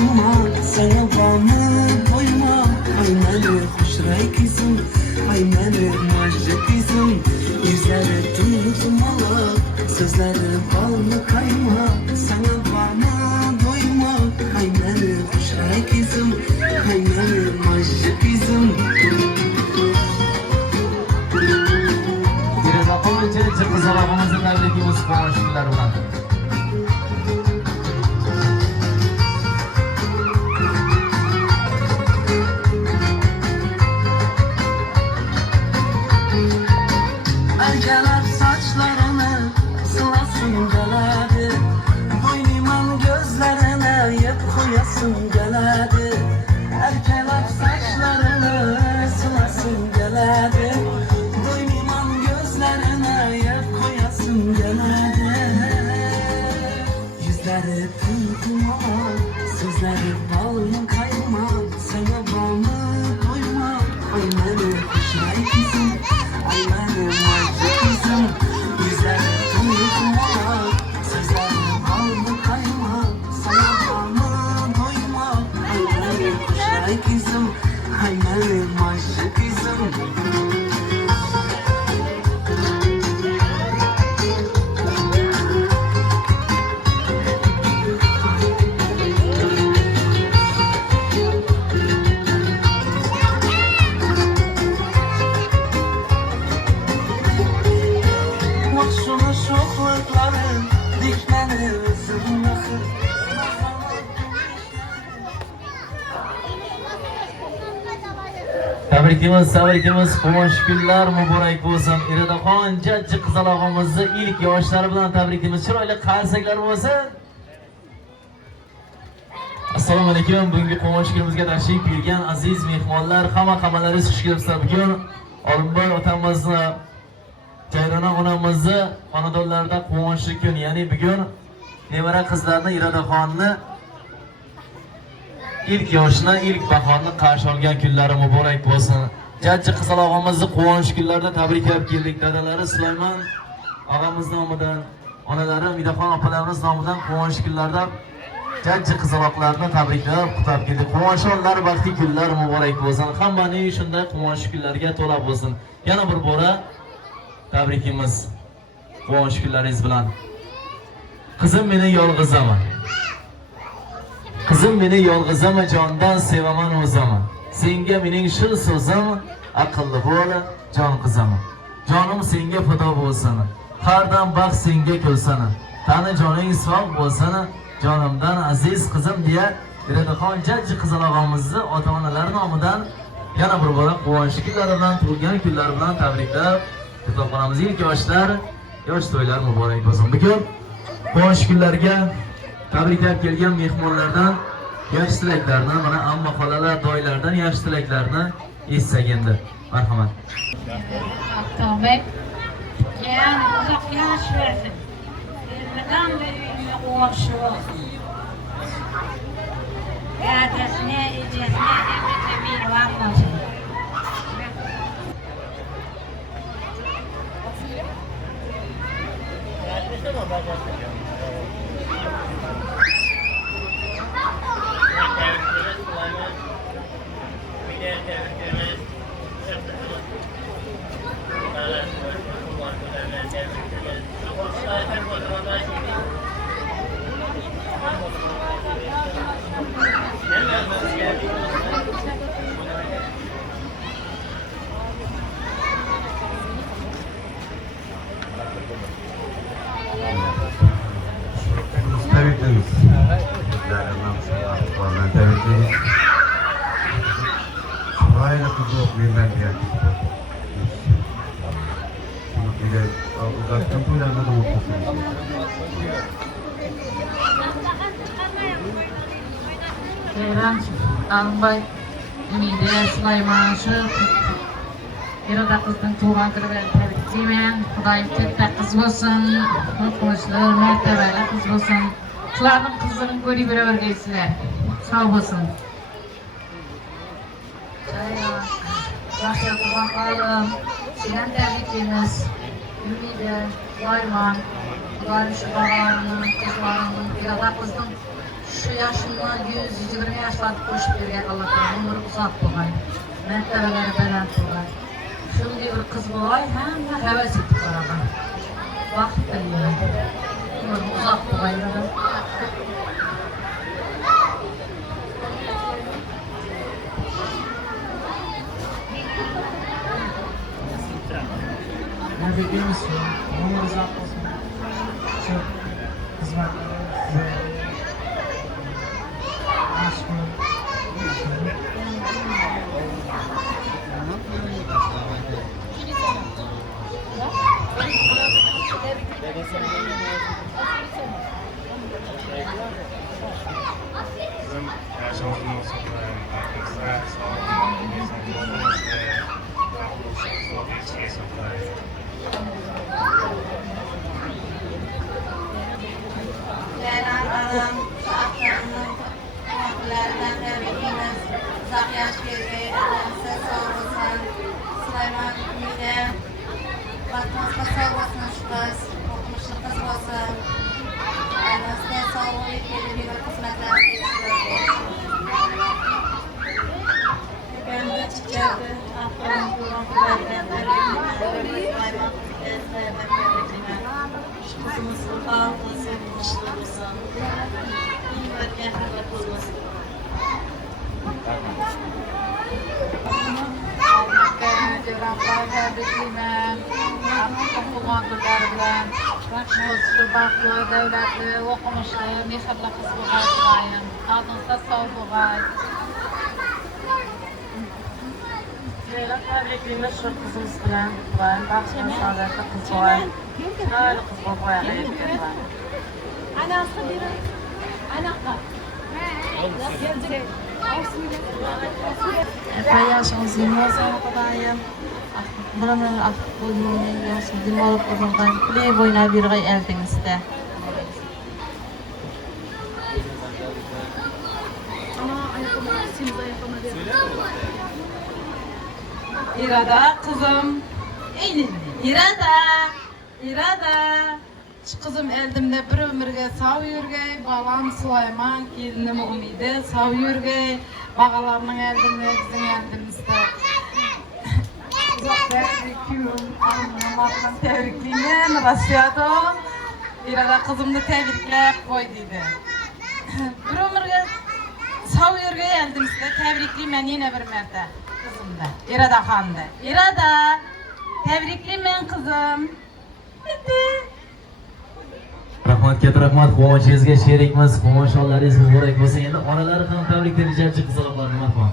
kayma, sana bağımı koyma. Ay məni xoşray kızım, ay məni majda kızım. Yüzləri tunutmalı, sözləri bağımı kayma, sana bağımı koyma. Ay məni xoşray kızım, ay məni majda kızım. Çelik kızalağımızı tabrikimiz konuştular ulan. Erkeler saçlarını sılasın geledi, boynuman gözlerine yep koyasın geledi. Erkeler saçlarını sılasın geledi, boynuman gözlerine yep koyasın geledi. Yüzleri tuntuma, sözleri balına kayma, sana balını koyma. Ay məni xoşray kızım, ay məni majda kızım. Yüzləri tuntuma, sözləri balına kayma, sana balını koyma. Ay məni xoşray kızım, ay məni majda kızım. Başına şoklarım, dikmeni özüm yakın. Tabrikimiz, quvonch kunlar muborak bo'lsin. Iridaxon jajji qizalog'imizni ilk yoshlari bilan tabrikimiz. Chiroyli qarsaklar bo'lsin. Assalomu alaykum. Bugungi quvonch kunimizga tashrif buyurgan aziz mehmonlar, hammalaringiz xush kelibsizlar. Bugun Olimboy otamizni, Jayrona onamizni xonadonlarida quvonchli kun, ya'ni bugun nevara qizlarni Iridaxonni ilk yoshini, ilk bahorni qarshi olgan kunlari muborak bo'lsin. Jajji qizalog'imizni quvonch kunlarida tabriklab keldik. Dadalari Sulaymon og'amiz nomidan, onalari Midaxon opalarimiz nomidan quvonch kunlarda jajji qizaloqlarni tabriklab, qutlab keldik. Quvonch onlar baxtli kunlar muborak bo'lsin. Hammaning shunday quvonch kunlarga to'la bo'lsin. Yana bir bora tabrikimiz quvonch kunlaringiz bilan. Qizim meni yolg'izaman. Qizim meni yolg'izama, jondan sevaman o'zaman. Senga mening shil so'zim, aqlli bo'l, jon qizim. Jonim senga fido bo'lsin. Har dam baxt senga kulsin. Tani joning sog' bo'lsin, jonimdan aziz qizim deya Iridaxon jajji qizalog'imizni ota-onalari nomidan yana bir bora quvonchli kunlari bilan, tug'ilgan kunlari bilan tabriklab, kitobxonamiz ilk yoshlar, yosh to'ylar muborak bo'lsin. Bugun quvonchli kunlarga tabriklab kelgan mehmonlardan yaxshi tilaklarni, mana amma xolalar, doylardan yaxshi tilaklarni eshitsak endi. Marhamat. To'bek. Yani uzoq yosh versin. Neden böyle quvonchi olsun. Ertesine, ecesine, emrete bir varmasın. Alınbay Ümide Süleyman Şık Irada kızın tuğan kırıver tebriklimen Xudayım katta kız olsun Mutluçlu, mertebeli kız olsun Şularning kızlarını görüp öğrengeysizler Sağ olsun Yaxşı tuğan kalım Silen tebriklimiz Ümide Süleyman Xudayım Şık ağalarının kızlarının Irada kızın Şu yaşımdan 100-120 yaşlarını koşup yürüyen Allah'tan umuru uzak boğay. Mertebeleri beland boğay. Şunday bir kız boğay, hem de heves etip barabar. Vakit biliyorum. Umuru uzak boğay. Ne bilmiyorsun? Umur uzak olsun. Çok hizmetleri size aşkı. Her şansın olsun. Sağ Ceylan Hanım, Akşam'ın muhabbirlerinden tebrikimiz. Uzak yaş gezmeyi size sağ olasın. Süleyman Mine, bakmanızda sağ olasın kız, okumuşlu kız olsun. Size sağ olun, yetkili bir hizmetler ben de çıkacaktı. Akşam'ın muhabbirlerinden tebrikimiz. Süleyman Kızımızın bağlısın, kuşlarımızın. İyi ve gehirle kızımızın. Cevaplar verdiğime, okumak bilen, başımızı baklı, devletli, okumuşlu, mehirli kız buğayım. Adınızda sağ buğay. Ceylan tebrikimiz şu kızımız bilen. Bakışma saadetli kız var. Şöyle kız babaya hayırlı var. Epey yaşınız 20 olsa Xudayım. Buranın aktif boyunca yaşınız 20 olup uzunlayım. Kuley boyuna bir gay eldinizde. İrada kızım. İrada. Şu kızım eldimde bir ömürge sağ yürgey, balam Süleyman, gelinim Umide sağ yürgey, bağalarının eldimde, bizim eldimizde. Uzak tebrikliyorum, anlamakla tebrikliyim, Rasyado. İrada kızımda tebrikleyip koy dedi. Bir ömürge sağ yürgey eldimizde, tebrikliyim ben yine bir merde kızımda. İrada Han'da. İrada, tebrikliyim ben kızım. Bitti. Rahmat katta rahmat, quvonchingizga sherikmiz, quvonch onlaringiz muborak bo'lsin. Endi onalari ham tabriklar ijabchi qizaloq bor, nima qilmoq?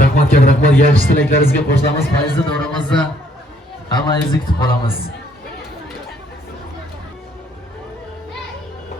Rahmat, yaxshi tilaklaringizga qo'shilamiz. Fayzli davramizda hammangizni kutib qolamiz.